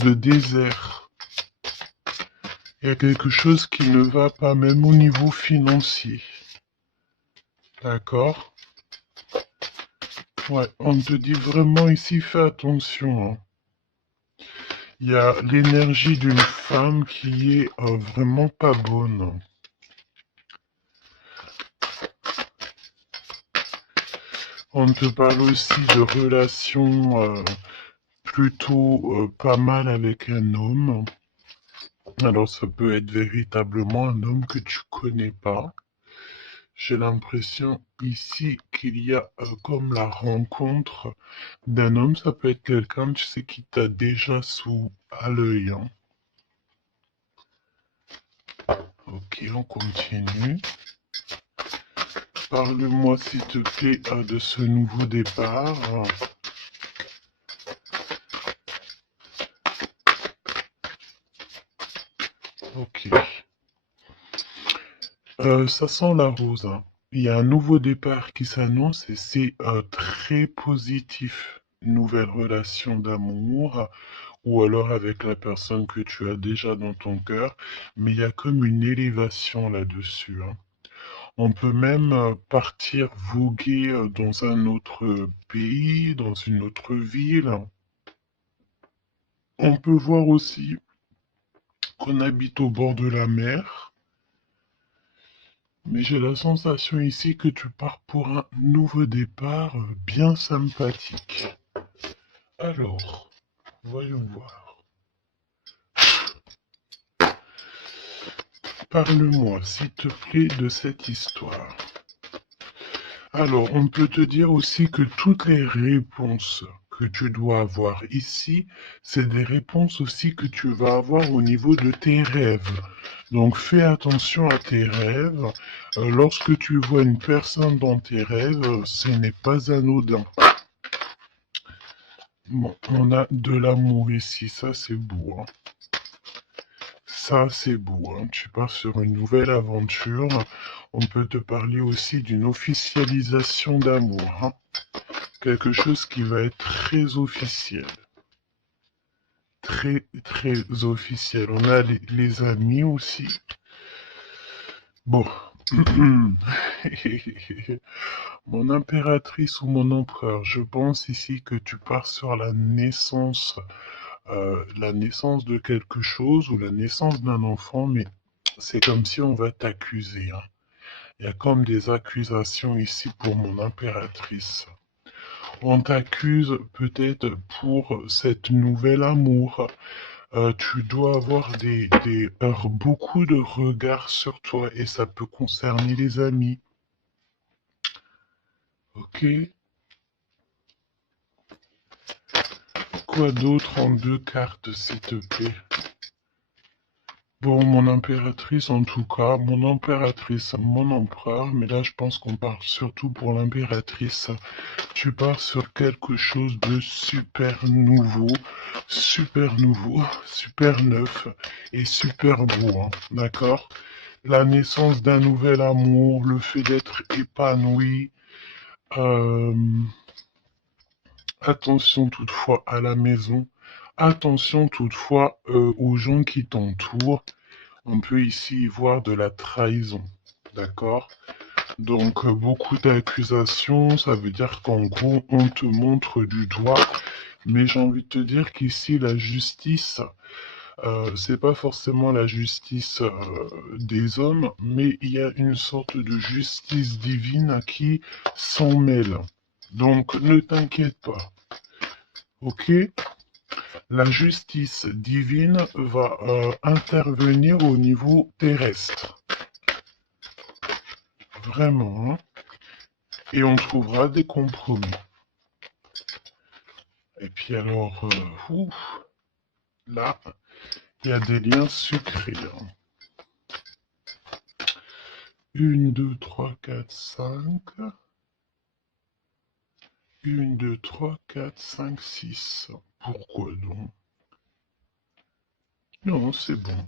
de désert. Il y a quelque chose qui ne va pas, même au niveau financier. D'accord? Ouais, on te dit vraiment ici, fais attention, hein. Il y a l'énergie d'une femme qui est vraiment pas bonne. On te parle aussi de relations plutôt pas mal avec un homme. Alors ça peut être véritablement un homme que tu connais pas. J'ai l'impression ici qu'il y a comme la rencontre d'un homme. Ça peut être quelqu'un, tu sais, qui t'a déjà sous à l'œil, hein. Ok, on continue. Parle-moi s'il te plaît de ce nouveau départ. Ok. Ça sent la rose, hein. Il y a un nouveau départ qui s'annonce et c'est très positif. Une nouvelle relation d'amour ou alors avec la personne que tu as déjà dans ton cœur, mais il y a comme une élévation là-dessus, hein. On peut même partir voguer dans un autre pays, dans une autre ville. On peut voir aussi qu'on habite au bord de la mer, mais j'ai la sensation ici que tu pars pour un nouveau départ bien sympathique. Alors, voyons voir. Parle-moi, s'il te plaît, de cette histoire. Alors, on peut te dire aussi que toutes les réponses que tu dois avoir ici, c'est des réponses aussi que tu vas avoir au niveau de tes rêves. Donc, fais attention à tes rêves. Lorsque tu vois une personne dans tes rêves, ce n'est pas anodin. Bon, on a de l'amour ici, ça c'est beau, hein. Ça, c'est beau, hein. Tu pars sur une nouvelle aventure. On peut te parler aussi d'une officialisation d'amour, hein. Quelque chose qui va être très officiel. Très, très officiel. On a les amis aussi. Bon. Mon impératrice ou mon empereur, je pense ici que tu pars sur la naissance de quelque chose ou la naissance d'un enfant, mais c'est comme si on va t'accuser, hein. Il y a comme des accusations ici pour mon impératrice. On t'accuse peut-être pour cette nouvel amour. Tu dois avoir beaucoup de regards sur toi et ça peut concerner les amis. Ok? Quoi d'autre en deux cartes, s'il te plaît? Bon, mon impératrice en tout cas, mon impératrice, mon empereur, mais là je pense qu'on parle surtout pour l'impératrice. Tu pars sur quelque chose de nouveau, super neuf et super beau, hein, d'accord? La naissance d'un nouvel amour, le fait d'être épanoui. euh, Attention toutefois à la maison. Attention toutefois aux gens qui t'entourent. On peut ici y voir de la trahison. D'accord? Donc, beaucoup d'accusations, ça veut dire qu'en gros, on te montre du doigt. Mais j'ai envie de te dire qu'ici, la justice, c'est pas forcément la justice des hommes, mais il y a une sorte de justice divine qui s'en mêle. Donc, ne t'inquiète pas. Ok? La justice divine va intervenir au niveau terrestre. Vraiment, hein. Et on trouvera des compromis. Et puis alors, là, il y a des liens secrets, hein. 1, 2, 3, 4, 5. 1, 2, 3, 4, 5, 6. Pourquoi donc? Non, c'est bon.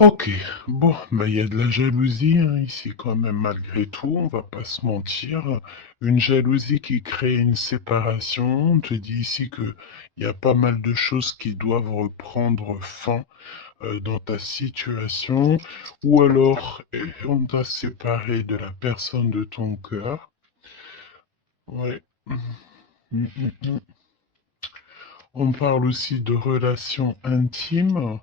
Ok, bon, bah il y a de la jalousie hein, ici quand même malgré tout, on va pas se mentir. Une jalousie qui crée une séparation. On te dit ici que il y a pas mal de choses qui doivent reprendre fin dans ta situation, ou alors on t'a séparé de la personne de ton cœur. Ouais. Mm, mm, mm. On parle aussi de relations intimes.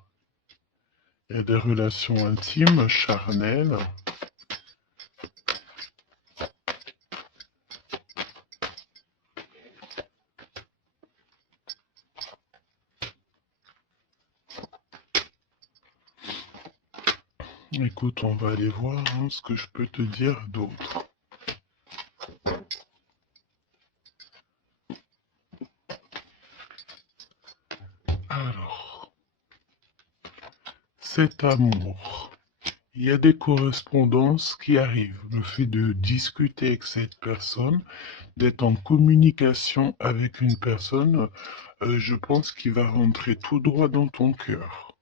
Il y a des relations intimes, charnelles. Écoute, on va aller voir hein, ce que je peux te dire d'autre. Alors, cet amour. Il y a des correspondances qui arrivent. Le fait de discuter avec cette personne, d'être en communication avec une personne, je pense qu'il va rentrer tout droit dans ton cœur.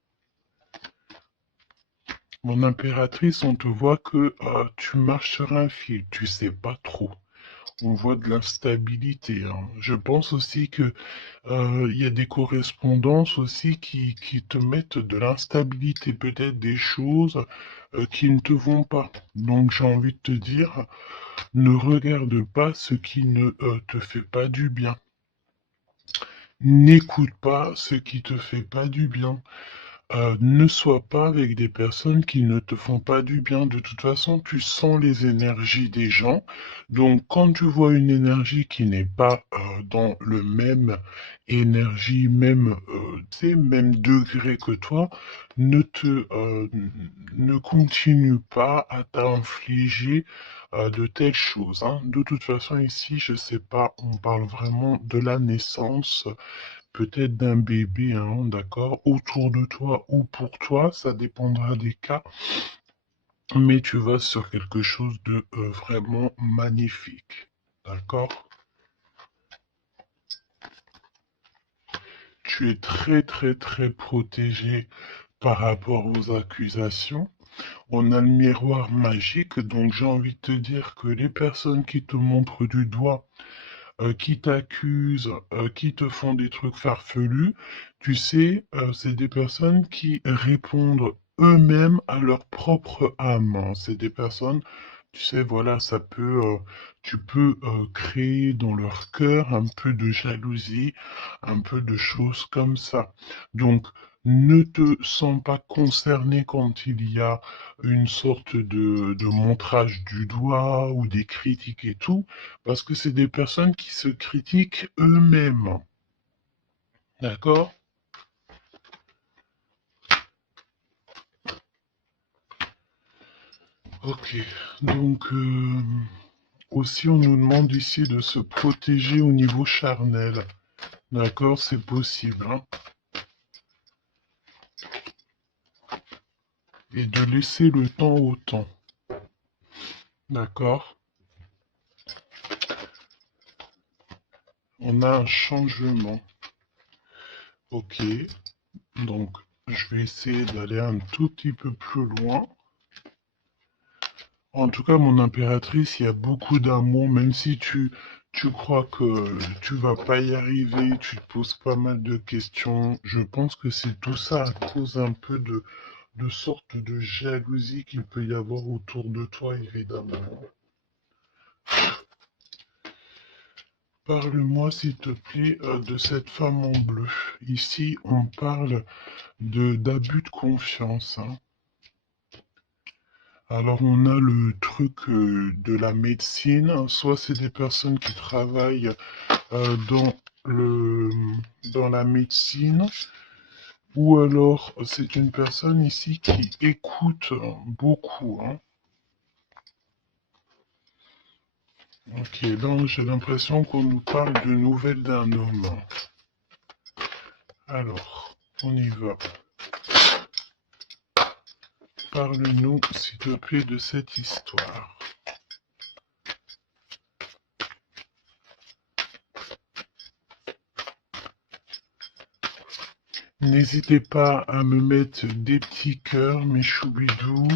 Mon impératrice, on te voit que tu marches sur un fil, tu sais pas trop. On voit de l'instabilité, hein. Je pense aussi que il y a des correspondances aussi qui te mettent de l'instabilité, peut-être des choses qui ne te vont pas. Donc j'ai envie de te dire, ne regarde pas ce qui ne te fait pas du bien. N'écoute pas ce qui te fait pas du bien. Ne sois pas avec des personnes qui ne te font pas du bien. De toute façon, tu sens les énergies des gens. Donc, quand tu vois une énergie qui n'est pas dans le même énergie, même, tu sais, même degré que toi, ne continue pas à t'infliger de telles choses, hein. De toute façon, ici, je sais pas, on parle vraiment de la naissance peut-être d'un bébé, hein, d'accord, autour de toi ou pour toi, ça dépendra des cas, mais tu vas sur quelque chose de vraiment magnifique, d'accord? Tu es très très très protégé par rapport aux accusations. On a le miroir magique, donc j'ai envie de te dire que les personnes qui te montrent du doigt, qui t'accusent, qui te font des trucs farfelus, tu sais, c'est des personnes qui répondent eux-mêmes à leur propre âme, hein. C'est des personnes, tu sais, voilà, tu peux créer dans leur cœur un peu de jalousie, un peu de choses comme ça. Donc, ne te sens pas concerné quand il y a une sorte de montrage du doigt ou des critiques et tout. Parce que c'est des personnes qui se critiquent eux-mêmes. D'accord? Ok. Donc, aussi, on nous demande ici de se protéger au niveau charnel. D'accord? C'est possible, hein. Et de laisser le temps au temps. D'accord? On a un changement. Ok. Donc, je vais essayer d'aller un tout petit peu plus loin. En tout cas, mon impératrice, il y a beaucoup d'amour, même si tu crois que tu vas pas y arriver, tu te poses pas mal de questions. Je pense que c'est tout ça à cause un peu de sorte de jalousie qu'il peut y avoir autour de toi, évidemment. Parle-moi, s'il te plaît, de cette femme en bleu. Ici, on parle d'abus de confiance, hein. Alors on a le truc de la médecine, soit c'est des personnes qui travaillent dans le dans la médecine, ou alors c'est une personne ici qui écoute beaucoup, hein. Ok, donc j'ai l'impression qu'on nous parle de nouvelles d'un homme. Alors, on y va. Parle-nous, s'il te plaît, de cette histoire. N'hésitez pas à me mettre des petits cœurs, mes choubidous,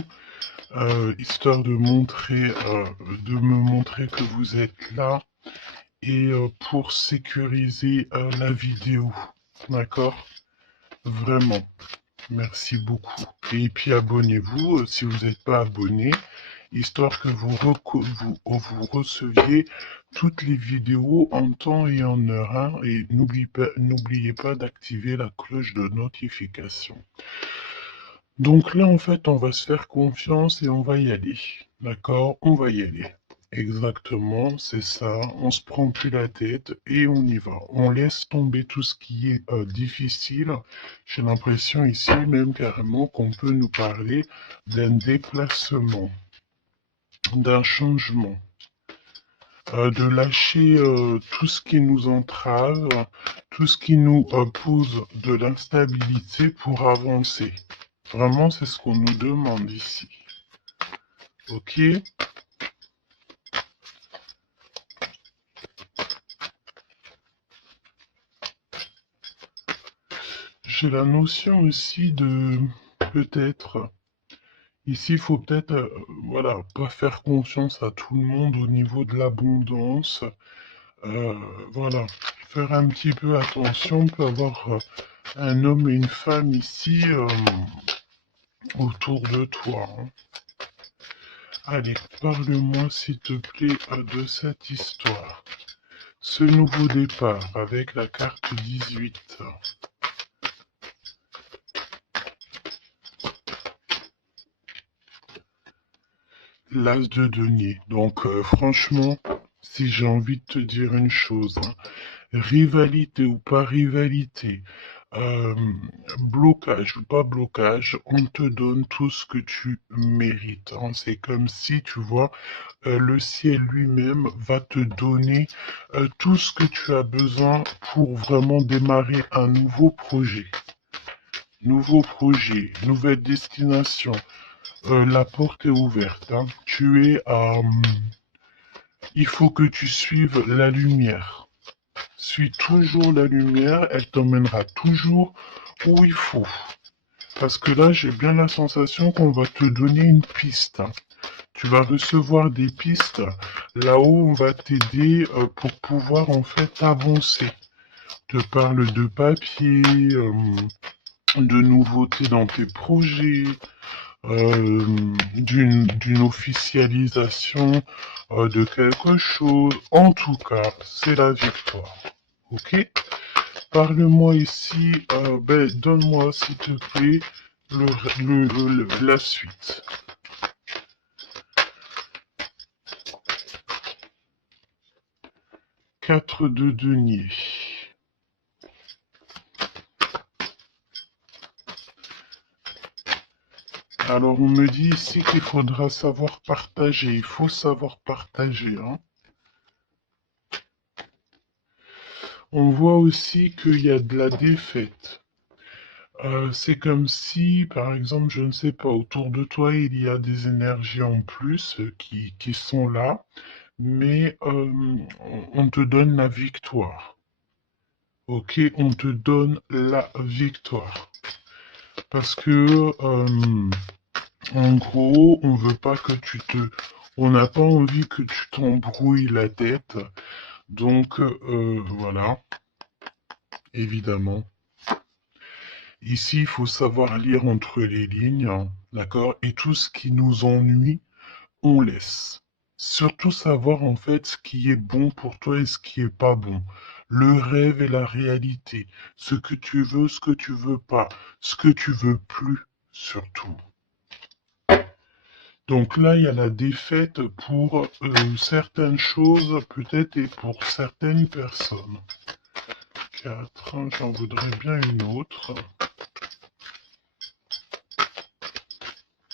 histoire de me montrer que vous êtes là et pour sécuriser la vidéo. D'accord? Vraiment. Merci beaucoup. Et puis abonnez-vous si vous n'êtes pas abonné, histoire que vous receviez toutes les vidéos en temps et en heure, hein. Et n'oubliez pas d'activer la cloche de notification. Donc là, en fait, on va se faire confiance et on va y aller. D'accord? On va y aller. Exactement, c'est ça. On se prend plus la tête et on y va. On laisse tomber tout ce qui est difficile. J'ai l'impression ici même carrément qu'on peut nous parler d'un déplacement, d'un changement, de lâcher tout ce qui nous entrave, tout ce qui nous pose de l'instabilité pour avancer. Vraiment, c'est ce qu'on nous demande ici. Ok? J'ai la notion aussi de peut-être. Ici, il faut peut-être, voilà, pas faire confiance à tout le monde au niveau de l'abondance. Euh, voilà, faire un petit peu attention. On peut avoir un homme et une femme ici autour de toi, hein. Allez, parle-moi s'il te plaît de cette histoire. Ce nouveau départ avec la carte 18. L'as de denier. Donc franchement, si j'ai envie de te dire une chose, hein, rivalité ou pas rivalité, euh, blocage ou pas blocage, on te donne tout ce que tu mérites, hein. C'est comme si, tu vois, le ciel lui-même va te donner tout ce que tu as besoin pour vraiment démarrer un nouveau projet. Nouveau projet, nouvelle destination. La porte est ouverte, hein. Il faut que tu suives la lumière. Suis toujours la lumière, elle t'emmènera toujours où il faut. Parce que là, j'ai bien la sensation qu'on va te donner une piste, hein. Tu vas recevoir des pistes là-haut, on va t'aider pour pouvoir en fait avancer. Te parle de papier, de nouveautés dans tes projets, d'une officialisation de quelque chose. En tout cas, c'est la victoire. Ok? Parle-moi ici, donne-moi s'il te plaît la suite. 4 de denier. Alors on me dit ici qu'il faudra savoir partager. Il faut savoir partager, hein. On voit aussi qu'il y a de la défaite. C'est comme si, par exemple, je ne sais pas, autour de toi, il y a des énergies en plus qui sont là, mais on te donne la victoire. Ok, on te donne la victoire. Parce que, en gros, on veut pas que on n'a pas envie que tu t'embrouilles la tête. Donc, voilà, évidemment. Ici, il faut savoir lire entre les lignes, hein, d'accord? Et tout ce qui nous ennuie, on laisse. Surtout savoir en fait ce qui est bon pour toi et ce qui est pas bon. Le rêve et la réalité. Ce que tu veux, ce que tu veux pas. Ce que tu veux plus, surtout. Donc là, il y a la défaite pour certaines choses, peut-être, et pour certaines personnes. 4, j'en voudrais bien une autre.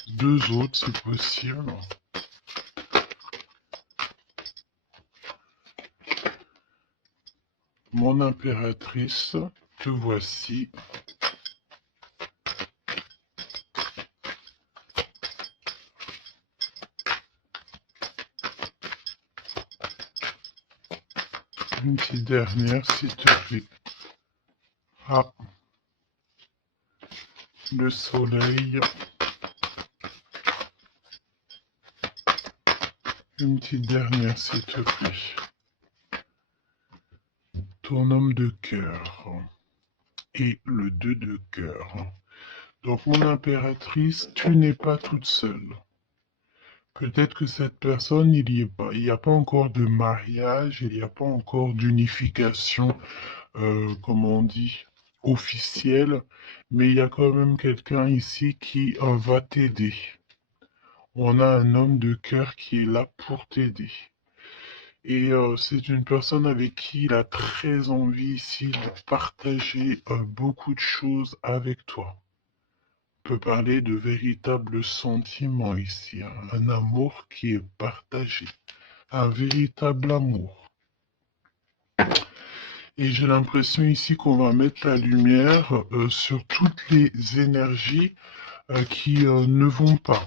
2 autres, si possible. Mon impératrice, te voici. Une petite dernière, s'il te plaît. Ah, le soleil. Une petite dernière, s'il te plaît. Ton homme de cœur. Et le 2 de cœur. Donc, mon impératrice, tu n'es pas toute seule. Peut-être que cette personne, il n'y a pas encore de mariage, il n'y a pas encore d'unification, comment on dit, officielle, mais il y a quand même quelqu'un ici qui va t'aider. On a un homme de cœur qui est là pour t'aider. Et c'est une personne avec qui il a très envie ici de partager beaucoup de choses avec toi. On peut parler de véritables sentiments ici, hein. Un amour qui est partagé, un véritable amour. Et j'ai l'impression ici qu'on va mettre la lumière sur toutes les énergies qui ne vont pas.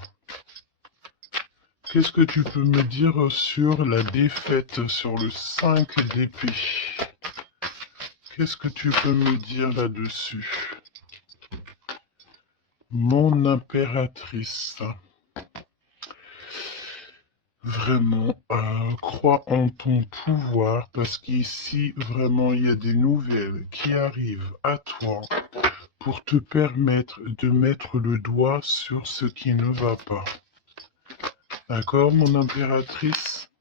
Qu'est-ce que tu peux me dire sur la défaite, sur le 5 d'épée? Qu'est-ce que tu peux me dire là-dessus? Mon impératrice. Vraiment, crois en ton pouvoir parce qu'ici, vraiment, il y a des nouvelles qui arrivent à toi pour te permettre de mettre le doigt sur ce qui ne va pas. D'accord, mon impératrice?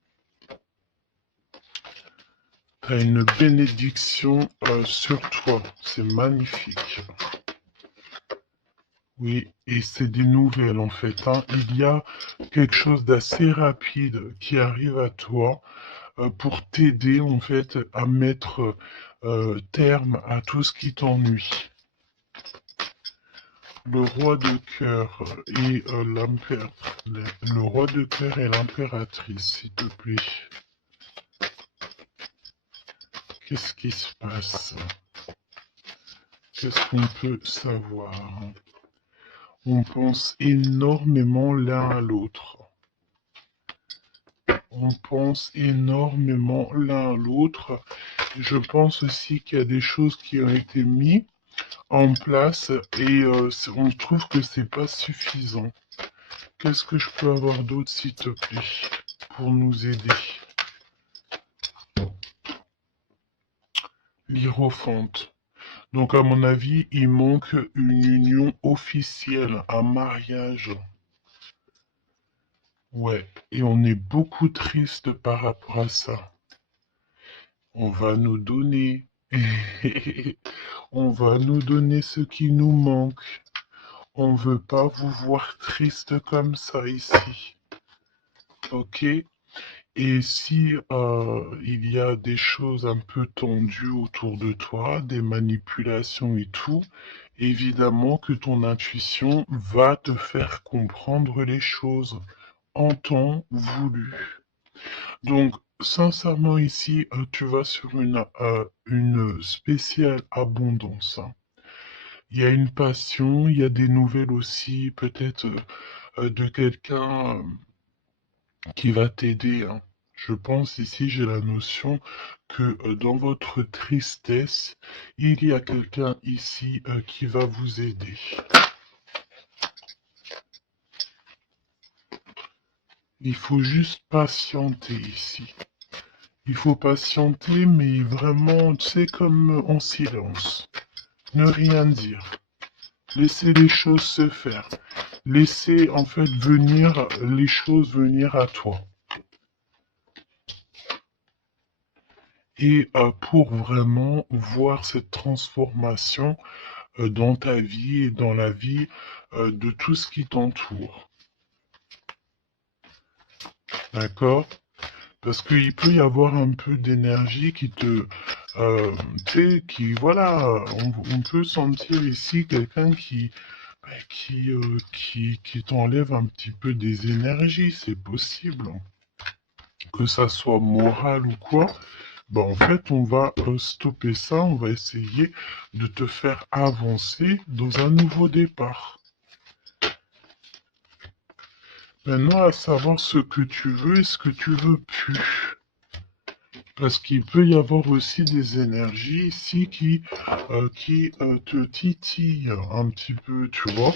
Tu as une bénédiction sur toi. C'est magnifique. Oui, et c'est des nouvelles en fait, hein. Il y a quelque chose d'assez rapide qui arrive à toi pour t'aider en fait à mettre terme à tout ce qui t'ennuie. Le roi de cœur et le roi de cœur et l'impératrice, s'il te plaît. Qu'est-ce qui se passe? Qu'est-ce qu'on peut savoir? On pense énormément l'un à l'autre. On pense énormément l'un à l'autre. Je pense aussi qu'il y a des choses qui ont été mises en place et on trouve que c'est pas suffisant. Qu'est-ce que je peux avoir d'autre, s'il te plaît, pour nous aider? L'Hiérophante. Donc, à mon avis, il manque une union officielle, un mariage. Ouais, et on est beaucoup triste par rapport à ça. On va nous donner, on va nous donner ce qui nous manque. On veut pas vous voir triste comme ça ici. Ok? Et si il y a des choses un peu tendues autour de toi, des manipulations et tout, évidemment que ton intuition va te faire comprendre les choses en temps voulu. Donc, sincèrement, ici, tu vas sur une spéciale abondance, hein. Il y a une passion, il y a des nouvelles aussi, peut-être de quelqu'un qui va t'aider, hein. Je pense ici, j'ai la notion que dans votre tristesse, il y a quelqu'un ici qui va vous aider. Il faut juste patienter ici. Il faut patienter, mais vraiment, tu sais, comme en silence. Ne rien dire. Laisser les choses se faire. Laisser, en fait, venir, les choses venir à toi. Et pour vraiment voir cette transformation dans ta vie et dans la vie de tout ce qui t'entoure. D'accord? Parce qu'il peut y avoir un peu d'énergie qui te... tu sais, qui... Voilà, on peut sentir ici quelqu'un qui t'enlève un petit peu des énergies. C'est possible, hein. Que ça soit moral ou quoi. Bah, en fait, on va stopper ça, on va essayer de te faire avancer dans un nouveau départ. Maintenant, à savoir ce que tu veux et ce que tu veux plus. Parce qu'il peut y avoir aussi des énergies ici qui te titillent un petit peu, tu vois.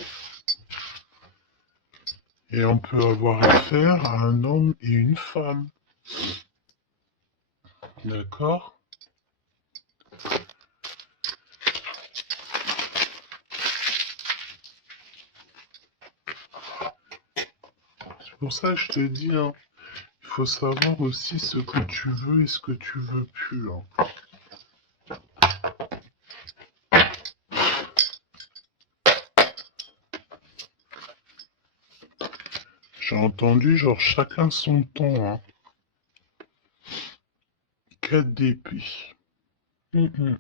Et on peut avoir affaire à un homme et une femme. D'accord? C'est pour ça que je te dis, hein, il faut savoir aussi ce que tu veux et ce que tu veux plus, hein. J'ai entendu, genre, chacun son temps, hein. 4 d'épée. Le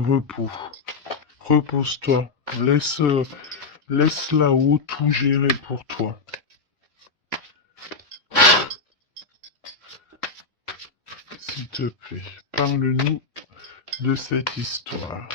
repos. Repose-toi. Laisse là-haut tout gérer pour toi. S'il te plaît, parle-nous de cette histoire.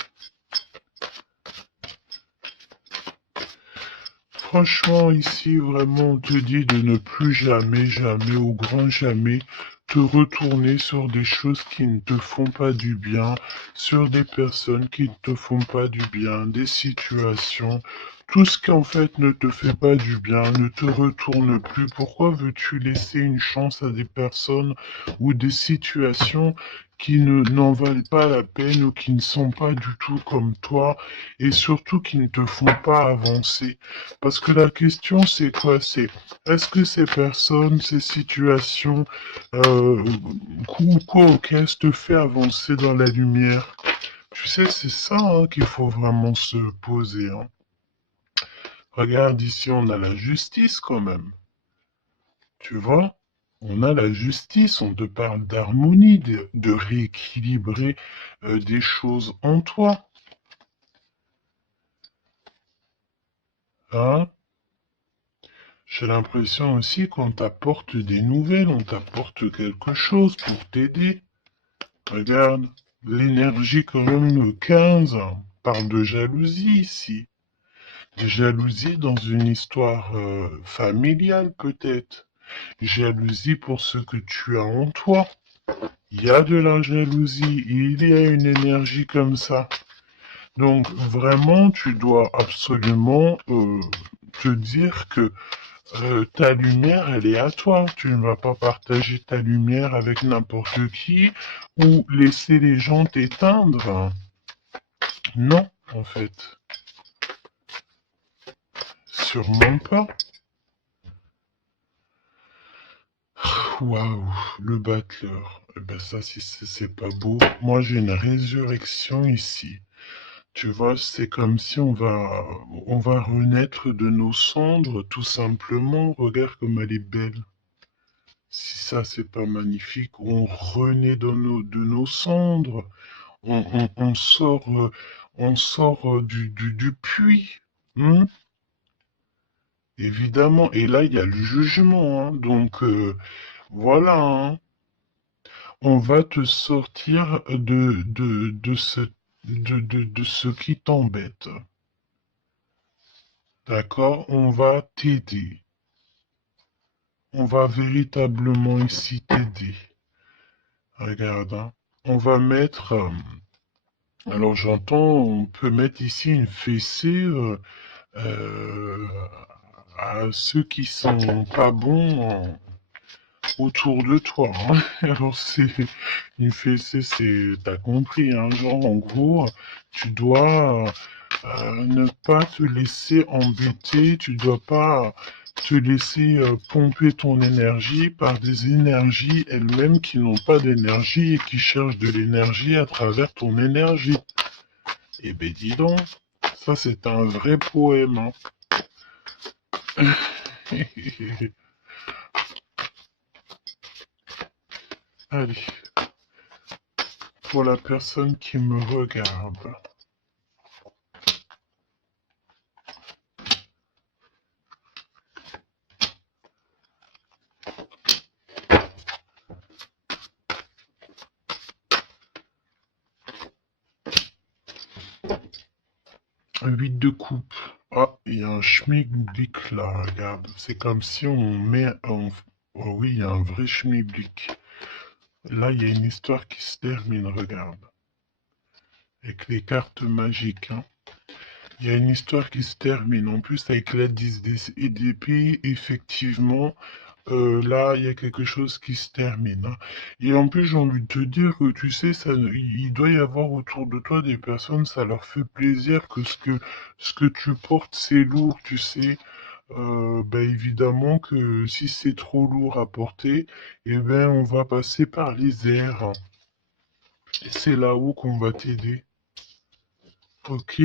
Franchement, ici, vraiment, on te dit de ne plus jamais, jamais, au grand jamais, te retourner sur des choses qui ne te font pas du bien, sur des personnes qui ne te font pas du bien, des situations. Tout ce qui en fait ne te fait pas du bien, ne te retourne plus. Pourquoi veux-tu laisser une chance à des personnes ou des situations qui n'en valent pas la peine ou qui ne sont pas du tout comme toi et surtout qui ne te font pas avancer? Parce que la question, c'est quoi? C'est est-ce que ces personnes, ces situations, quoi auquel te fait avancer dans la lumière? Tu sais, c'est ça hein, qu'il faut vraiment se poser. Hein. Regarde ici, on a la justice quand même. Tu vois? On a la justice, on te parle d'harmonie, de rééquilibrer des choses en toi. Hein? J'ai l'impression aussi qu'on t'apporte des nouvelles, on t'apporte quelque chose pour t'aider. Regarde, l'énergie quand même le 15 parle de jalousie ici. De jalousie dans une histoire familiale peut-être. Jalousie pour ce que tu as en toi. Il y a de la jalousie, il y a une énergie comme ça. Donc vraiment, tu dois absolument te dire que ta lumière, elle est à toi. Tu ne vas pas partager ta lumière avec n'importe qui ou laisser les gens t'éteindre. Non, en fait. Sûrement pas. Waouh, le battleur. Eh ben ça, si c'est pas beau. Moi, j'ai une résurrection ici. Tu vois, c'est comme si on va renaître de nos cendres, tout simplement. Regarde comme elle est belle. Si ça, c'est pas magnifique, on renaît de nos cendres. On sort, du puits. Hein. Évidemment. Et là, il y a le jugement. Hein. Donc, voilà. Hein. On va te sortir de ce qui t'embête. D'accord? On va t'aider. On va véritablement ici t'aider. Regarde, hein. On va mettre... alors j'entends, on peut mettre ici une fessée euh, à ceux qui sont pas bons autour de toi. Hein. Alors c'est une fessée, t'as compris, hein, genre en gros, tu dois ne pas te laisser embêter, tu dois pas te laisser pomper ton énergie par des énergies elles-mêmes qui n'ont pas d'énergie et qui cherchent de l'énergie à travers ton énergie. Eh ben dis donc, ça c'est un vrai poème. Hein. Allez, pour la personne qui me regarde. 8 de coupe. Ah, il y a un schmilblick là, regarde. C'est comme si on met, Oh oui, il y a un vrai schmilblick. Là, il y a une histoire qui se termine, regarde. Avec les cartes magiques, hein. Il y a une histoire qui se termine. En plus, avec la 10 et d'épée, effectivement, là, il y a quelque chose qui se termine, hein. Et en plus, j'ai envie de te dire que, tu sais, il doit y avoir autour de toi des personnes, ça leur fait plaisir que ce que tu portes, c'est lourd, tu sais. Ben évidemment que si c'est trop lourd à porter, eh ben, on va passer par les airs, hein. Et c'est là-haut qu'on va t'aider. Ok?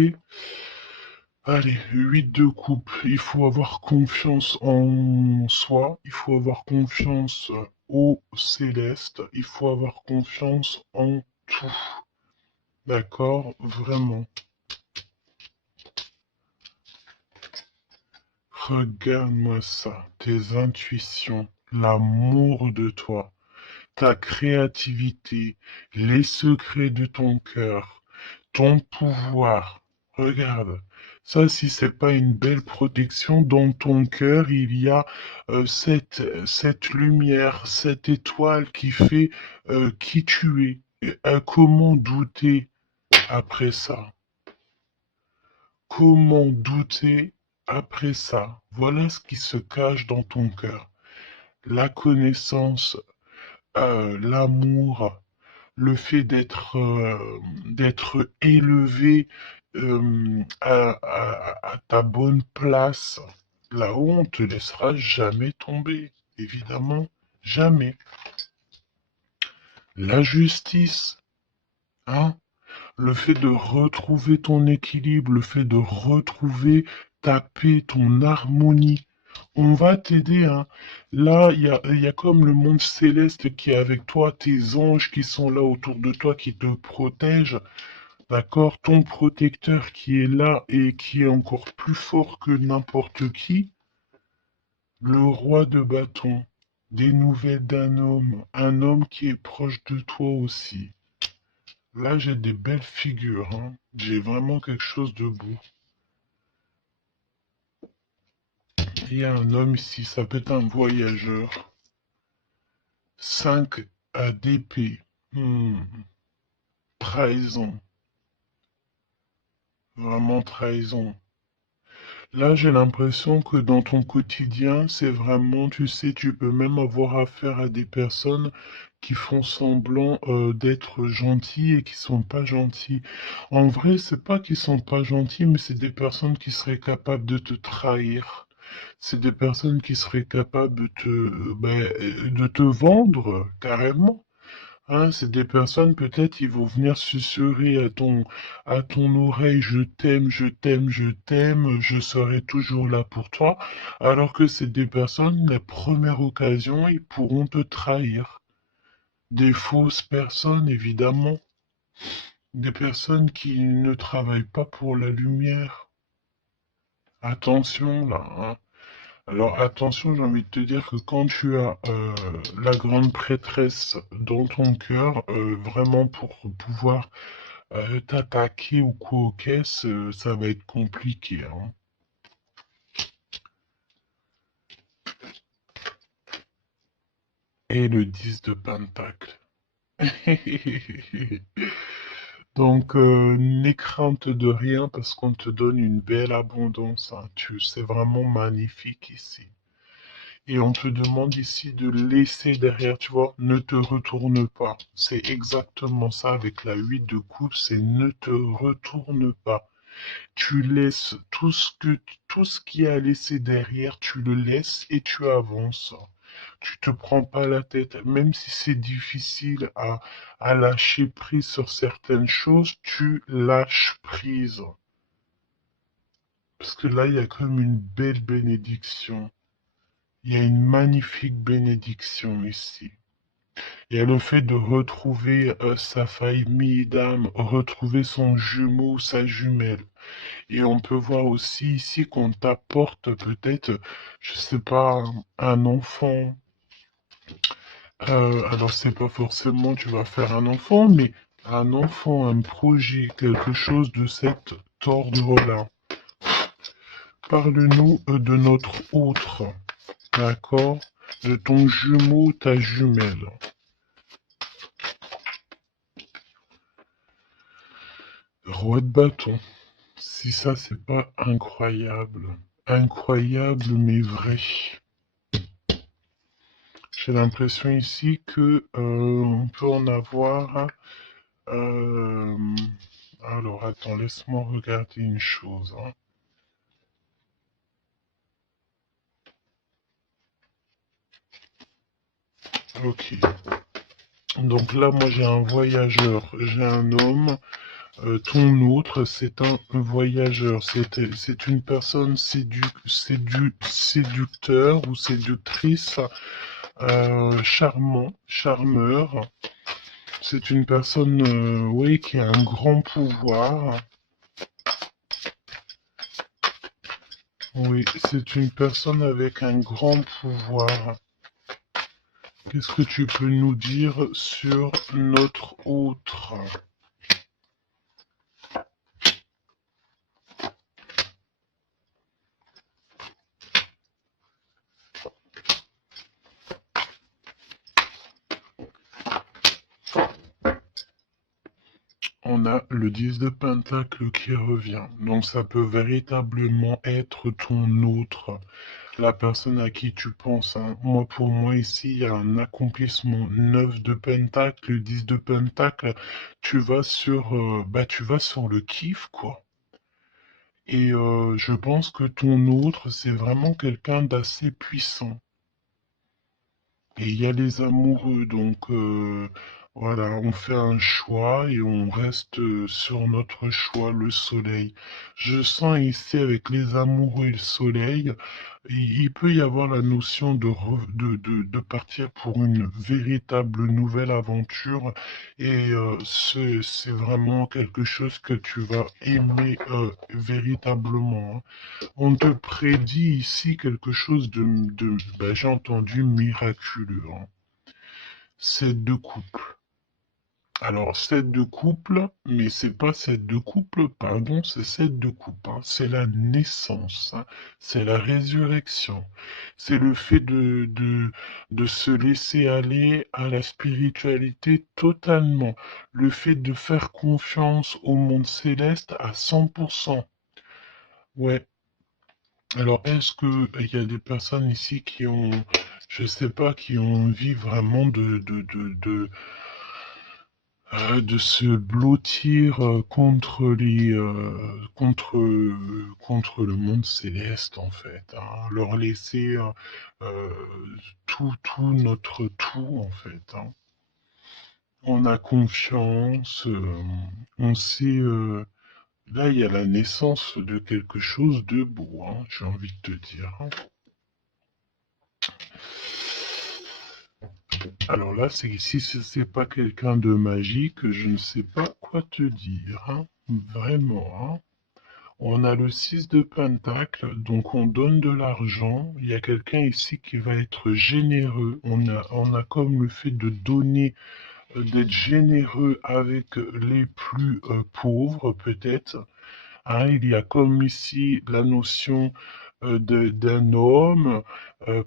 Allez, 8 de coupe. Il faut avoir confiance en soi, il faut avoir confiance au céleste, il faut avoir confiance en tout. D'accord? Vraiment. Regarde-moi ça, tes intuitions, l'amour de toi, ta créativité, les secrets de ton cœur, ton pouvoir. Regarde, ça, si c'est pas une belle protection, dans ton cœur, il y a cette lumière, cette étoile qui fait qui tu es. Et, comment douter après ça? Comment douter après ça? Voilà ce qui se cache dans ton cœur. La connaissance, l'amour, le fait d'être élevé à ta bonne place, là-haut, on te laissera jamais tomber, évidemment, jamais. La justice, hein, le fait de retrouver ton équilibre, le fait de retrouver ta paix, ton harmonie. On va t'aider, hein. Là, il y a comme le monde céleste qui est avec toi, tes anges qui sont là autour de toi, qui te protègent. D'accord? Ton protecteur qui est là et qui est encore plus fort que n'importe qui. Le roi de bâton. Des nouvelles d'un homme. Un homme qui est proche de toi aussi. Là, j'ai des belles figures, hein. J'ai vraiment quelque chose de beau. Il y a un homme ici, ça peut être un voyageur. 5 à d'épée. Trahison. Vraiment trahison. Là, j'ai l'impression que dans ton quotidien, c'est vraiment, tu sais, tu peux même avoir affaire à des personnes qui font semblant d'être gentils et qui sont pas gentils. En vrai, c'est pas qu'ils sont pas gentils, mais c'est des personnes qui seraient capables de te trahir. C'est des personnes qui seraient capables de te vendre carrément. Hein, c'est des personnes, peut-être, ils vont venir susurrer à ton oreille, je t'aime, je t'aime, je t'aime, je serai toujours là pour toi, alors que c'est des personnes, la première occasion, ils pourront te trahir. Des fausses personnes, évidemment. Des personnes qui ne travaillent pas pour la lumière. Attention, là, hein. Alors attention, j'ai envie de te dire que quand tu as la grande prêtresse dans ton cœur, vraiment pour pouvoir t'attaquer ou quoi aux caisses, ça va être compliqué, hein. Et le 10 de Pentacle. Donc, n'aie crainte de rien parce qu'on te donne une belle abondance, hein. C'est vraiment magnifique ici. Et on te demande ici de laisser derrière, tu vois, ne te retourne pas. C'est exactement ça avec la 8 de coupe, c'est ne te retourne pas. Tu laisses tout ce qui a laissé derrière, tu le laisses et tu avances. Tu te prends pas la tête, même si c'est difficile à lâcher prise sur certaines choses, tu lâches prise. Parce que là, il y a comme une belle bénédiction. Il y a une magnifique bénédiction ici. Il y a le fait de retrouver sa famille d'âme, retrouver son jumeau, sa jumelle. Et on peut voir aussi ici qu'on t'apporte peut-être, je sais pas, un enfant. Alors c'est pas forcément tu vas faire un enfant, mais un enfant, un projet, quelque chose de cet ordre-là. Parle-nous de notre autre, d'accord? de ton jumeau, ta jumelle. Roi de bâton. Si ça, c'est pas incroyable. Incroyable, mais vrai. J'ai l'impression ici que on peut en avoir. euh, alors, attends, laisse-moi regarder une chose, hein. Ok. Donc là, moi, j'ai un voyageur, j'ai un homme. Ton autre, c'est un voyageur. C'est une personne séducteur ou séductrice, charmant, charmeur. C'est une personne, oui, qui a un grand pouvoir. Oui, c'est une personne avec un grand pouvoir. Qu'est-ce que tu peux nous dire sur notre autre? On a le 10 de Pentacle qui revient. Donc ça peut véritablement être ton autre, la personne à qui tu penses, hein. Moi, pour moi, ici, il y a un accomplissement. 9 de Pentacle, 10 de Pentacle. Tu vas sur le kiff, quoi. Et je pense que ton autre, c'est vraiment quelqu'un d'assez puissant. Et il y a les amoureux, donc voilà, on fait un choix et on reste sur notre choix, le soleil. Je sens ici avec les amoureux et le soleil, il peut y avoir la notion de partir pour une véritable nouvelle aventure et c'est vraiment quelque chose que tu vas aimer véritablement, hein. On te prédit ici quelque chose j'ai entendu miraculeux, hein. 7 de couple. Alors, 7 de couple, mais c'est pas 7 de couple, pardon, c'est 7 de couple, hein. C'est la naissance, hein. C'est la résurrection. C'est le fait de se laisser aller à la spiritualité totalement. Le fait de faire confiance au monde céleste à 100%. Ouais. Alors, est-ce que il y a des personnes ici qui ont, je sais pas, qui ont envie vraiment de se blottir contre le monde céleste, en fait, hein. Leur laisser euh, tout notre tout, en fait, hein. On a confiance, on sait. Là, il y a la naissance de quelque chose de beau, hein, j'ai envie de te dire, hein. Alors là, si c'est pas quelqu'un de magique, je ne sais pas quoi te dire, hein. Vraiment, hein. On a le 6 de Pentacle, donc on donne de l'argent. Il y a quelqu'un ici qui va être généreux. On a comme le fait de donner, d'être généreux avec les plus pauvres, peut-être, hein. Il y a comme ici la notion d'un homme,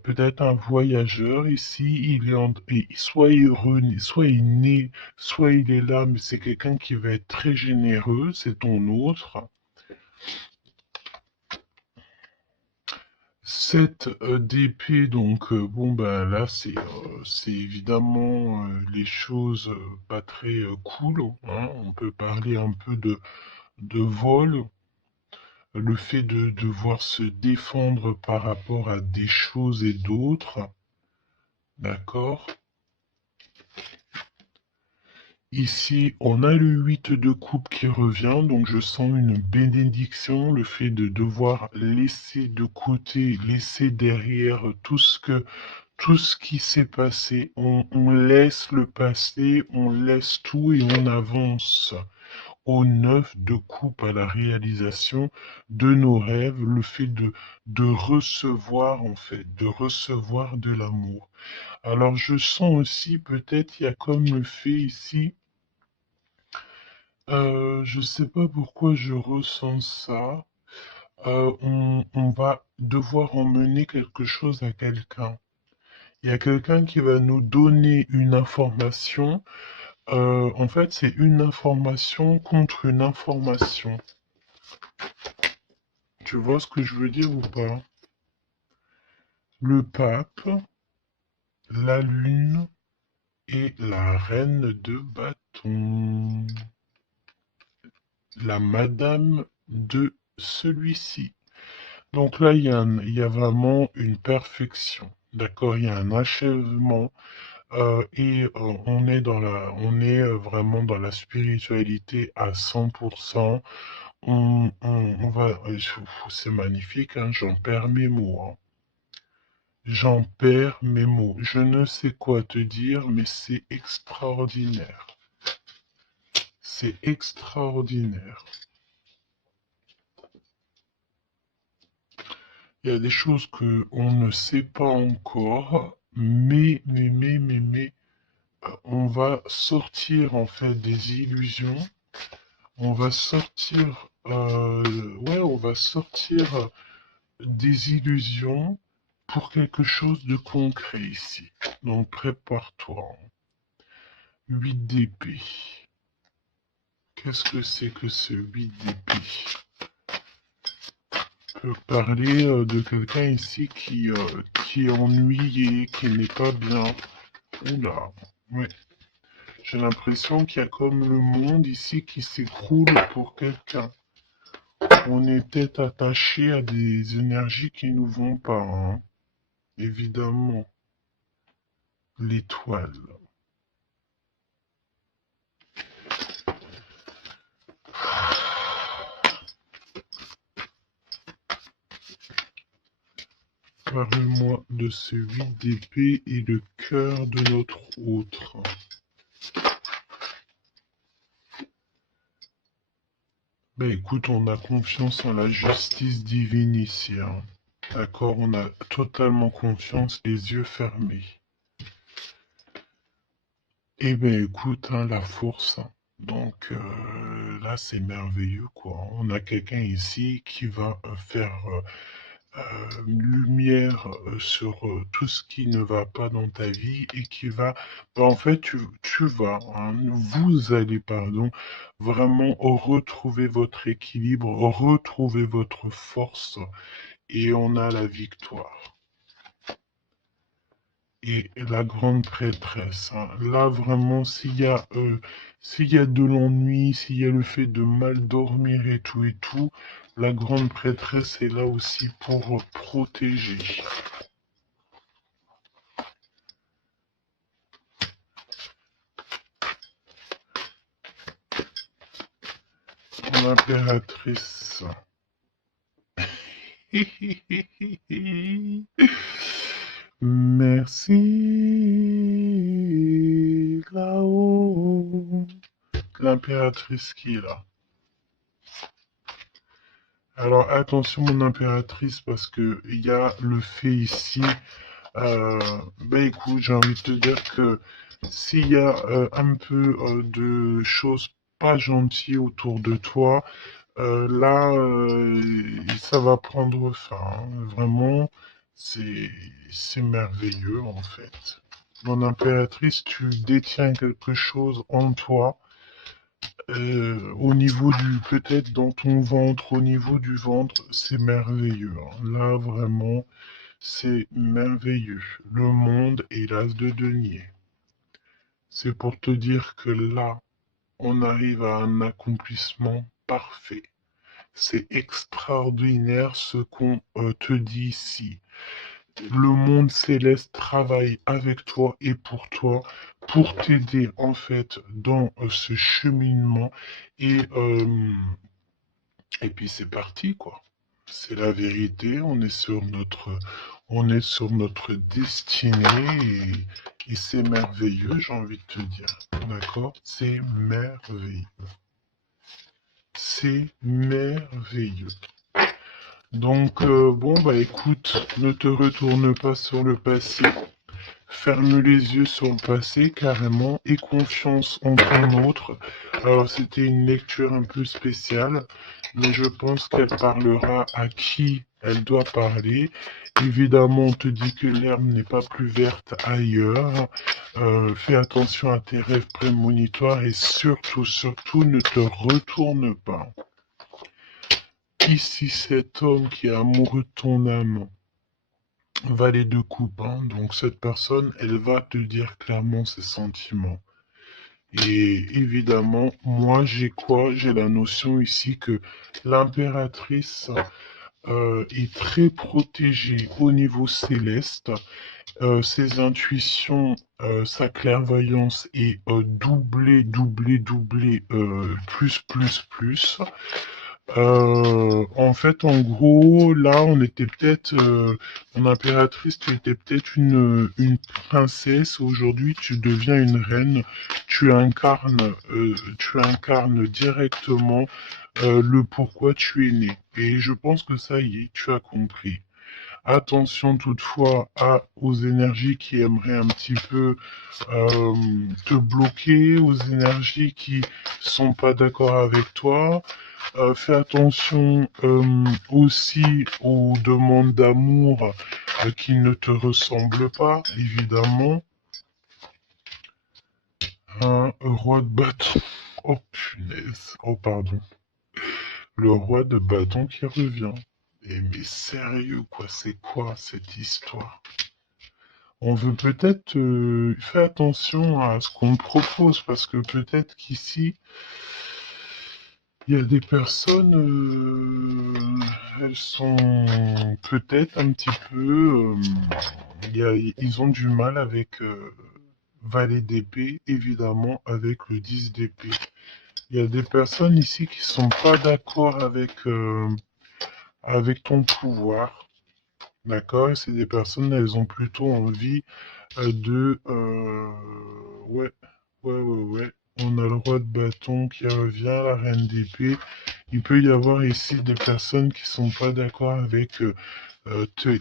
peut-être un voyageur ici, soit il renaît, soit il naît, soit il est là, mais c'est quelqu'un qui va être très généreux, c'est ton autre. 7 d'épée, donc bon ben là c'est évidemment les choses pas très cool, hein. On peut parler un peu de vol, le fait de devoir se défendre par rapport à des choses et d'autres, d'accord? Ici, on a le 8 de coupe qui revient, donc je sens une bénédiction, le fait de devoir laisser de côté, laisser derrière tout ce qui s'est passé. On laisse le passé, on laisse tout et on avance au 9 de coupe à la réalisation de nos rêves, le fait de recevoir en fait, de recevoir de l'amour. Alors je sens aussi peut-être il y a comme le fait ici, je sais pas pourquoi je ressens ça. On va devoir emmener quelque chose à quelqu'un. Il y a quelqu'un qui va nous donner une information. En fait, c'est une information contre une information. Tu vois ce que je veux dire ou pas? Le pape, la lune et la reine de bâton. La madame de celui-ci. Donc là, il y a vraiment une perfection. D'accord? Il y a un achèvement. On est vraiment dans la spiritualité à 100%. C'est magnifique, hein, j'en perds mes mots, hein. J'en perds mes mots. Je ne sais quoi te dire, mais c'est extraordinaire. C'est extraordinaire. Il y a des choses que on ne sait pas encore, mais on va sortir en fait des illusions. On va sortir, on va sortir des illusions pour quelque chose de concret ici. Donc prépare-toi. 8 d'épée. Qu'est-ce que c'est que ce 8 d'épée? On peut parler de quelqu'un ici qui est ennuyé, qui n'est pas bien. Oula, ouais. J'ai l'impression qu'il y a comme le monde ici qui s'écroule pour quelqu'un. On est peut-être attaché à des énergies qui nous vont pas, hein. Évidemment. L'étoile. Parle-moi de ce 8 d'épée et le cœur de notre autre. Ben écoute, on a confiance en la justice divine ici, hein. D'accord, on a totalement confiance, les yeux fermés. Eh ben écoute, hein, la force, hein. Donc là, c'est merveilleux, quoi. On a quelqu'un ici qui va faire lumière sur tout ce qui ne va pas dans ta vie et qui va, ben, en fait, tu vas, hein, vous allez, pardon, vraiment retrouver votre équilibre, retrouver votre force et on a la victoire. Et la grande prêtresse, hein. Là, vraiment, s'il y a de l'ennui, s'il y a le fait de mal dormir et tout, la grande prêtresse est là aussi pour protéger. L'impératrice. Merci, là-haut. L'impératrice qui est là. Alors attention mon impératrice parce que il y a le fait ici. Ben écoute, j'ai envie de te dire que s'il y a un peu de choses pas gentilles autour de toi, là ça va prendre fin, hein. Vraiment, c'est c'est merveilleux en fait. Mon impératrice, tu détiens quelque chose en toi au niveau du, peut-être dans ton ventre, au niveau du ventre, c'est merveilleux, hein. Là, vraiment, c'est merveilleux. Le monde est l'as de denier. C'est pour te dire que là, on arrive à un accomplissement parfait. C'est extraordinaire ce qu'on te dit ici. Le monde céleste travaille avec toi et pour t'aider en fait dans ce cheminement et, euh, et puis c'est parti quoi. C'est la vérité, on est sur notre destinée et c'est merveilleux, j'ai envie de te dire. D'accord? C'est merveilleux. C'est merveilleux. Donc, bon, bah écoute, ne te retourne pas sur le passé. Ferme les yeux sur le passé carrément et confiance en ton autre. Alors c'était une lecture un peu spéciale, mais je pense qu'elle parlera à qui elle doit parler. Évidemment, on te dit que l'herbe n'est pas plus verte ailleurs. Fais attention à tes rêves prémonitoires et surtout, surtout, ne te retourne pas. Ici, cet homme qui est amoureux de ton âme, valet de coupe, hein. Donc cette personne, elle va te dire clairement ses sentiments. Et évidemment, moi j'ai quoi? J'ai la notion ici que l'impératrice est très protégée au niveau céleste. Ses intuitions, sa clairvoyance est doublée, doublée, doublée, plus, plus, plus. En fait, en gros, là, on était peut-être, mon impératrice, tu étais peut-être une princesse. Aujourd'hui, tu deviens une reine. Tu incarnes directement le pourquoi tu es né. Et je pense que ça y est, tu as compris. Attention toutefois aux énergies qui aimeraient un petit peu euh, te bloquer, aux énergies qui sont pas d'accord avec toi. Fais attention aussi aux demandes d'amour qui ne te ressemblent pas, évidemment. Un roi de bâton. Oh punaise. Oh pardon. Le roi de bâton qui revient. Mais sérieux quoi, c'est quoi cette histoire? On veut peut-être faire attention à ce qu'on propose parce que peut-être qu'ici, il y a des personnes, elles sont peut-être un petit peu, ils ont du mal avec valet d'épée, évidemment, avec le 10 d'épée. Il y a des personnes ici qui sont pas d'accord avec ton pouvoir, d'accord? Et c'est des personnes, elles ont plutôt envie ouais, ouais. On a le roi de bâton qui revient, la reine d'épée. Il peut y avoir ici des personnes qui sont pas d'accord avec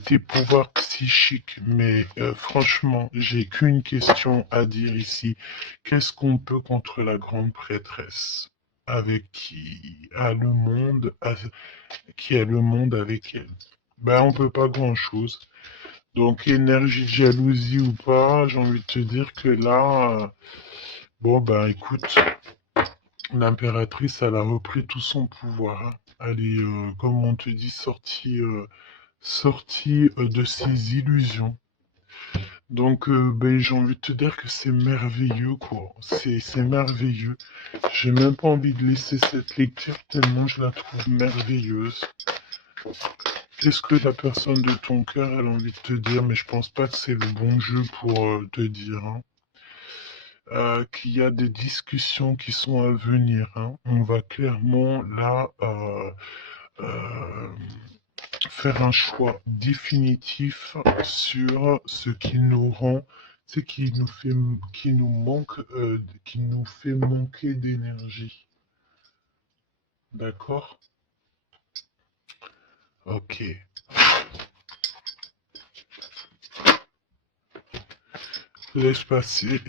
tes pouvoirs psychiques. Mais franchement, j'ai qu'une question à dire ici. Qu'est-ce qu'on peut contre la grande prêtresse? Avec qui a le monde avec elle? Ben, on peut pas grand-chose. Donc, énergie de jalousie ou pas, j'ai envie de te dire que là, bon, ben écoute, l'impératrice, elle a repris tout son pouvoir, hein. Elle est, comme on te dit, sortie de ses illusions. Donc, ben, j'ai envie de te dire que c'est merveilleux, quoi. C'est merveilleux. J'ai même pas envie de laisser cette lecture tellement je la trouve merveilleuse. Qu'est-ce que la personne de ton cœur elle a envie de te dire, mais je pense pas que c'est le bon jeu pour te dire, hein. Qu'il y a des discussions qui sont à venir, hein. On va clairement là euh, faire un choix définitif sur ce qui nous rend, ce qui nous manque, qui nous fait manquer d'énergie. D'accord? Ok. Laisse partir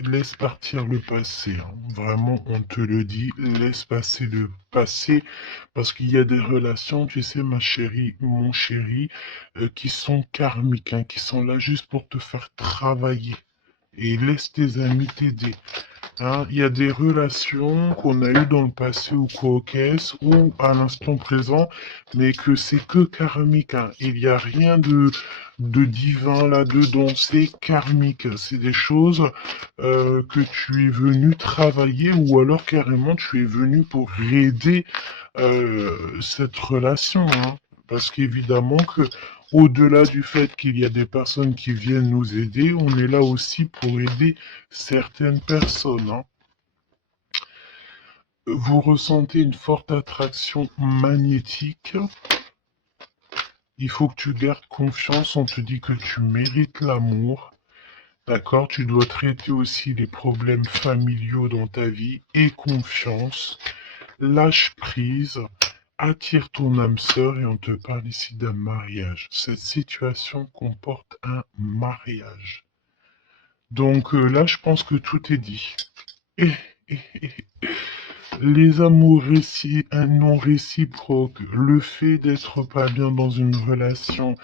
le passé, hein. Vraiment, on te le dit, laisse passer le passé, parce qu'il y a des relations, tu sais, ma chérie, mon chéri, qui sont karmiques, hein, qui sont là juste pour te faire travailler. Et laisse tes amis t'aider. Hein, il y a des relations qu'on a eues dans le passé ou coquesses ou à l'instant présent, mais que c'est que karmique, hein. Il n'y a rien de divin là-dedans, c'est karmique. C'est des choses que tu es venu travailler ou alors carrément tu es venu pour aider cette relation, hein. Parce qu'évidemment que au-delà du fait qu'il y a des personnes qui viennent nous aider, on est là aussi pour aider certaines personnes, hein. Vous ressentez une forte attraction magnétique. Il faut que tu gardes confiance. On te dit que tu mérites l'amour. D'accord? Tu dois traiter aussi les problèmes familiaux dans ta vie et confiance. Lâche prise. Attire ton âme sœur et on te parle ici d'un mariage. Cette situation comporte un mariage. Donc là, je pense que tout est dit. Et, et, les amours non réciproques, le fait d'être pas bien dans une relation,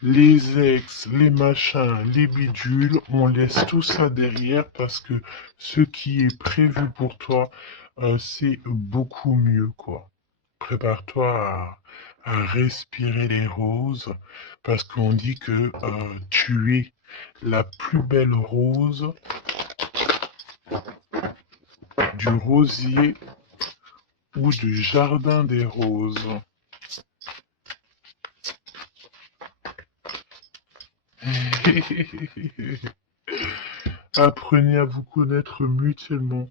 les ex, les machins, les bidules, on laisse tout ça derrière parce que ce qui est prévu pour toi, c'est beaucoup mieux, quoi. Prépare-toi à respirer les roses parce qu'on dit que tu es la plus belle rose du rosier ou du jardin des roses. Apprenez à vous connaître mutuellement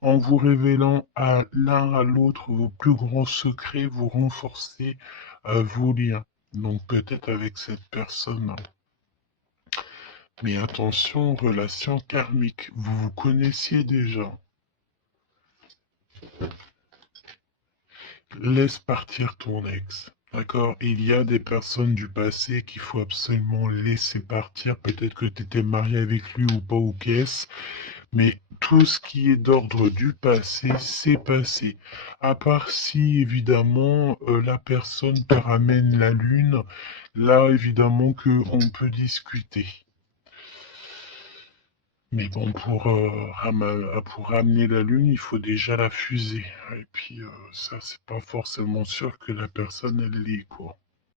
en vous révélant à l'un à l'autre vos plus grands secrets, vous renforcez vos liens. Donc peut-être avec cette personne. Mais attention, relation karmique, vous vous connaissiez déjà. Laisse partir ton ex. D'accord? Il y a des personnes du passé qu'il faut absolument laisser partir. Peut-être que tu étais marié avec lui ou pas, ou qu'est-ce. Mais tout ce qui est d'ordre du passé, c'est passé. À part si, évidemment, la personne te ramène la lune, là, évidemment, que on peut discuter. Mais bon, pour ramener la lune, il faut déjà la fusée. Et puis, ça, c'est pas forcément sûr que la personne, elle l'est, quoi.